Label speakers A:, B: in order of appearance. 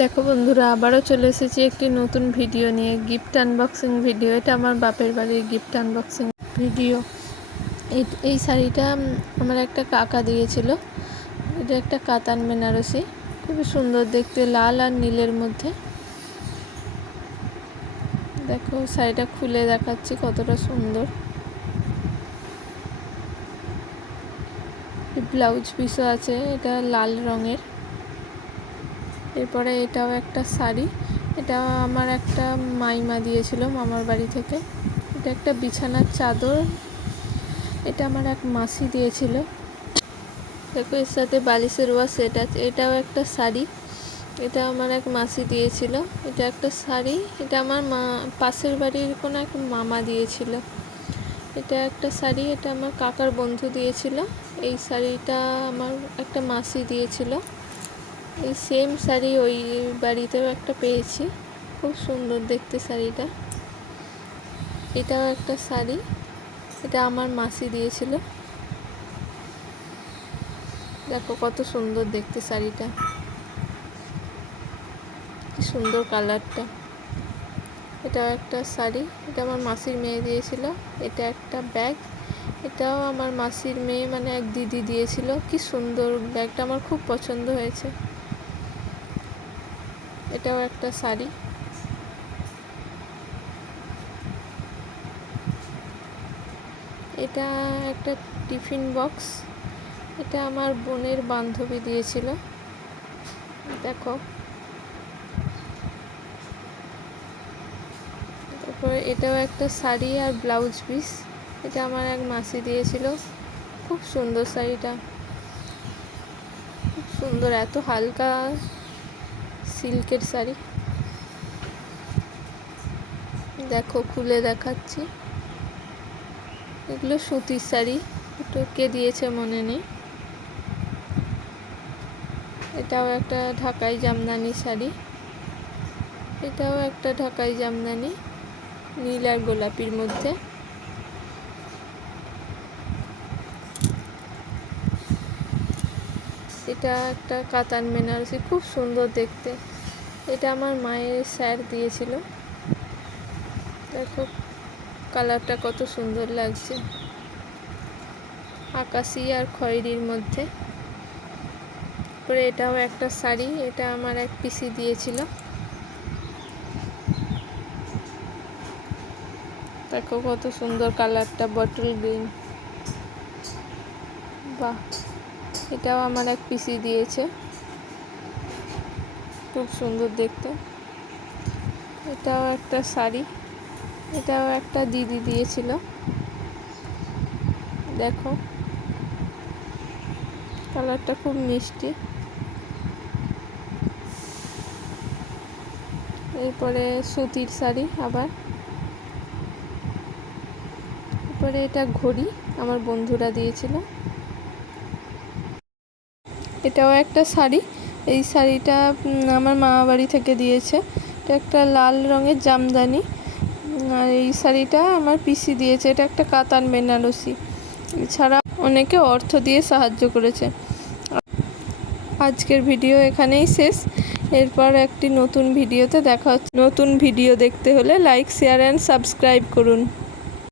A: দেখো বন্ধুরা, আবারও চলে এসেছি একটি নতুন ভিডিও নিয়ে গিফট আনবক্সিং ভিডিও এটা আমার বাপের বাড়ির গিফট আনবক্সিং ভিডিও এই শাড়িটা আমার একটা কাকা দিয়েছিল। এটা একটা কাতান বেনারসি। খুবই সুন্দর দেখতে, লাল আর নীলের মধ্যে। দেখো, শাড়িটা খুলে দেখাচ্ছি কতটা সুন্দর। ব্লাউজ পিসও আছে, এটা লাল রঙের। এরপরে এটাও একটা শাড়ি। এটা আমার একটা মাইমা দিয়েছিল মামার বাড়ি থেকে। এটা একটা বিছানার চাদর। এটা আমার এক মাসি দিয়েছিল। দেখো, এর সাথে বালিশের ওয়া সেট আছে। এটাও একটা শাড়ি। এটা আমার এক মাসি দিয়েছিল। এটা একটা শাড়ি। এটা আমার মা, পাশের বাড়ির কোনো এক মামা দিয়েছিল। এটা একটা শাড়ি। এটা আমার কাকার বন্ধু দিয়েছিল। এই শাড়িটা আমার একটা মাসি দিয়েছিল। এই সেম শাড়ি ওই বাড়িতেও একটা পেয়েছি। খুব সুন্দর দেখতে শাড়িটা। এটাও একটা শাড়ি। এটা আমার মাসি দিয়েছিল। দেখো কত সুন্দর দেখতে শাড়িটা। কি সুন্দর কালারটা। এটাও একটা শাড়ি। এটা আমার মাসির মেয়ে দিয়েছিল। এটা একটা ব্যাগ। এটাও আমার মাসির মেয়ে মানে এক দিদি দিয়েছিল। কি সুন্দর ব্যাগটা। আমার খুব পছন্দ হয়েছে। এটাও একটা শাড়ি। এটা একটা টিফিন বক্স। এটা আমার বোনের বান্ধবী দিয়েছিল। দেখো। তারপরে এটাও একটা শাড়ি আর ব্লাউজ পিস। এটা আমার এক মাসি দিয়েছিল। খুব সুন্দর শাড়িটা। খুব সুন্দর, এত হালকা সিল্কের শাড়ি। দেখো, খুলে দেখাচ্ছি। এগুলো সুতির শাড়ি একটু কে দিয়েছে মনে নেই। এটাও একটা ঢাকাই জামদানি শাড়ি। এটাও একটা ঢাকাই জামদানি, নীল আর গোলাপির মধ্যে। এটা একটা কাতান বেনারসি, খুব সুন্দর দেখতে। এটা আমার মায়ের স্যার দিয়েছিল। দেখো, কালারটা কত সুন্দর লাগছে। আকাশি আর খয়েরির মধ্যে। তারপরে এটাও একটা শাড়ি, এটা আমার এক পিসি দিয়েছিল। দেখো কত সুন্দর কালারটা, বটল গ্রিন। বাহ! এটাও আমার এক পিসি দিয়েছে। খুব সুন্দর দেখতে। এটাও একটা শাড়ি। এটাও একটা দিদি দিয়েছিল। দেখো। কালারটা খুব মিষ্টি। এরপরে সুতির শাড়ি আবার। এরপরে এটা ঘড়ি। আমার বন্ধুরা দিয়েছিল। এটাও একটা শাড়ি। এই শাড়িটা আমার মামা বাড়ি থেকে দিয়েছে। এটা একটা লাল রঙের জামদানি। আর এই শাড়িটা আমার পিসি দিয়েছে। এটা একটা কাতান বেনারসি। এছাড়া অনেকে অর্থ দিয়ে সাহায্য করেছে। আজকের ভিডিও এখানেই শেষ। এরপর একটি নতুন ভিডিওতে দেখা হচ্ছে। নতুন ভিডিও দেখতে হলে লাইক, শেয়ার অ্যান্ড সাবস্ক্রাইব করুন।